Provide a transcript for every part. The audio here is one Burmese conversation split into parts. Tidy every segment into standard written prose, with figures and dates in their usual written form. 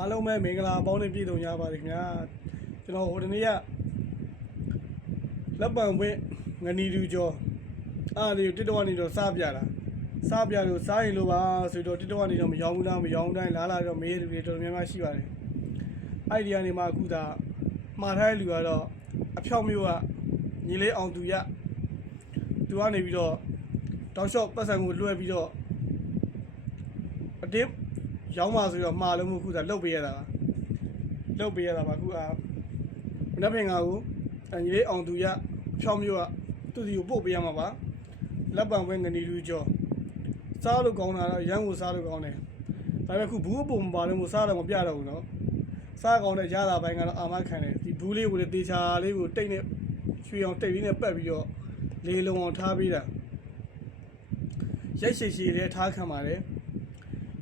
အားလုံးပဲမင်္ဂလာပေါင်းနဲ့ပြည့်စုံကြပါစေခင်ဗျာကျွန်တော်ဟိုတနေ့ကလက်ပံဝင်းငနီလူကျော်အားလေးတစ်တော့နေတော့စားပြတာစားပြလို့စားရင်လို့ပါဆိုတော့တစ်တော့နေတော့မရောဘူးလားမရောဘူးတိုင်းလာလာတော့မေးလူတွေတော်တော်များများရှိပါတယ်အဲ့ဒီကနေမှအခုသာမှားထားတဲ့လူကတော့အဖြောက်မျိုးကညီလေးအောင်သူရသူကနေပြီးတော့တောက်လျှော့ပတ်စံကိုလွှဲပြီးတော့အတင်းရောင်းပါဆိုတော့မှားလို့မဟုတ်ခုသာလုတ်ပေးရတာလုတ်ပေးရတာပါအခုနတ်ဖင်ကကိုညီလေးအောင်သူရအဖြောက်မျိုးကသူစီကိုပို့ပေးရမှာပါလက်ပံဝဲငနီလူကျော်စားလို့ကောင်းတာတော့ရမ်းကိုစားလို့ကောင်းတယ်ဒါပေမဲ့ခုဘူးအပုံမပါလို့မစားတော့မပြတော့ဘူးနော်စားကောင်းတဲ့ရတာပိုင်းကတော့အာမခံတယ်ဒီဘူးလေးကိုလေတေချာလေးကိုတိတ်နဲ့ရွှေအောင်တိတ်လေးနဲ့ပတ်ပြီးတော့လေလုံအောင်ထားပေးတာရိုက်ရှိရှိလေးထားခံပါတယ်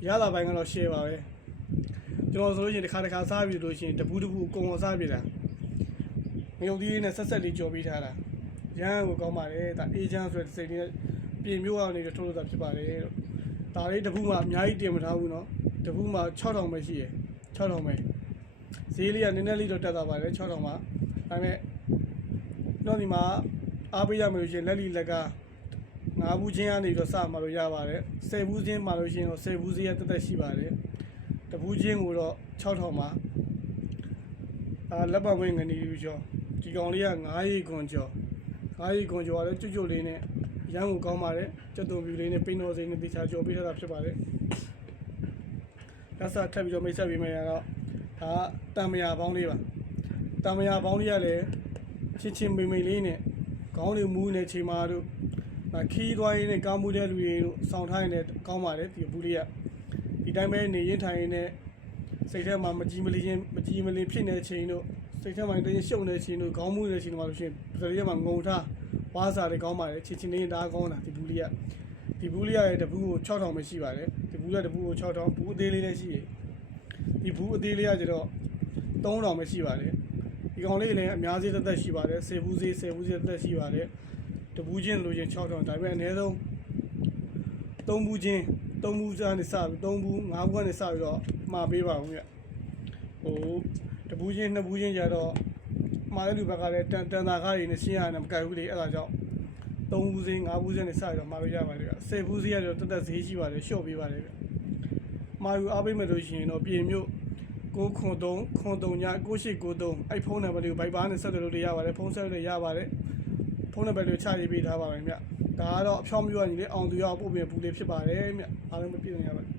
ရတာပိုင်းကတော့ share ပါပဲကျွန်တော်ဆိုလို့ရှိရင်တစ်ခါစားပြီးလို့ရှိရင်တပူးအကုန်အောင်စားပြတာငရုတ်သီးလေးနဲ့ဆက်ဆက်လေးကြော်ပေးထားတာရမ်းကိုကောင်းပါတယ်ဒါအေဂျင့်ဆိုတဲ့စိတ်လေးပြင်မျိုးအောင်နေထုတ်လို့တာဖြစ်ပါတယ်လို့ဒါလေးတပူးမှအများကြီးတင်မထားဘူးเนาะတပူးမှ6000ပဲရှိရယ်6000ပဲဈေးလေးကနည်းနည်းလေးတော့တက်သွားပါတယ်6000မှာဒါပေမဲ့တော့ဒီမှာအားပေးရမယ်လို့ရှိရင်လက်လီလက်က9ဘူးချင်းကနေတော့စမှာလို့ရပါတယ်10ဘူးချင်းမှာလို့ရှိရင်တော့10ဘူးဈေးရတက်တက်ရှိပါတယ်တဘူးချင်းကိုတော့6000မှာလက်ပံဝင်းငနီယူကျော်ဒီကောင်လေးက9ရီခွန်ကျော်9ရီခွန်ကျော်ကလည်းကျွတ်ကျွတ်လေးနဲ့ရမ်းကိုကောင်းပါတယ်ကျွတ်တုံပြူလေးနဲ့ပိန်းတော်စိမ်းနဲ့တေချာကျော်ပေးထားတာဖြစ်ပါတယ်လက်စားထပ်ပြီးတော့မိတ်ဆက်ပေးမယ်ကတော့ဒါတံမယာပေါင်းလေးပါတံမယာပေါင်းလေးကလည်းချင်းမိန်လေးနဲ့ခေါင်းလေးမူးနေချိန်မှာတို့ခီးသွားရင်းနဲ့ကားမူးတဲ့လူတွေတို့စောင့်ထားရင်လည်းကောင်းပါတယ်ဒီဘူးလေးကဒီတိုင်းပဲနေရင်ထိုင်ရင်လည်းစိတ်ထဲမှာမကြည်မလင်ဖြစ်နေတဲ့ချိန်တို့စိတ်ထဲမှာတင်းရှုပ်နေတဲ့ချိန်တို့ခေါင်းမူးနေတဲ့ချိန်တို့မှာလို့ရှိရင်ပစရိယမှာငုံထားဝါးစားတွေကောင်းပါတယ်ချင်းလေးဒါကောင်းတာဒီဘူးလေးကရဲ့တဘူးကို6000ပဲရှိပါတယ်ဒီဘူးလေးတဘူးကို6000ဘူးအသေးလေးလည်းရှိတယ်ဒီဘူးအသေးလေးကကျတော့3000ပဲရှိပါတယ်ဒီကောင်လေးလည်းအများကြီးသက်ရှိပါတယ်10ဘူးဈေးသက်ရှိပါတယ်တဘူးချင်းလိုချင်6000ဒါပေမဲ့အနည်းဆုံး3ဘူးချင်း3ဘူးစားနေစပြီး3ဘူး5ဘူးကနေစပြီးတော့မှာပေးပါဦးညဟိုတဘူးချင်း2ဘူးချင်းကြတော့မှာတဲ့လူဘက်ကလည်းတန်တာကားတွေနဲ့ရှင်းရတယ်မကြိုက်ဘူးလေအဲ့ဒါကြောင့်3ဘူးဈေး5ဘူးဈေးနဲ့စပြီးတော့မှာလို့ရပါတယ်ဗျ10ဘူးဈေးကတော့တက်ဈေးရှိပါတယ်လျှော့ပေးပါတယ်ဗျမှာယူအားပေးမယ်လို့ရှိရင်တော့ပြင်မြို့903ည9893အဲ့ဖုန်းနံပါတ်လေးကို Viber နဲ့ဆက်သွယ်လို့ရပါတယ်ဖုန်းဆက်လို့ရပါတယ်ဖုန်းနံပါတ်လေးချရေးပေးထားပါမယ်ဗျဒါကတော့အဖြောင်းမျိုးကညီလေးအောင်သူရပို့ပြင်ဘူးလေးဖြစ်ပါတယ်ဗျအားလုံးမပြည့်စုံရပါဘူး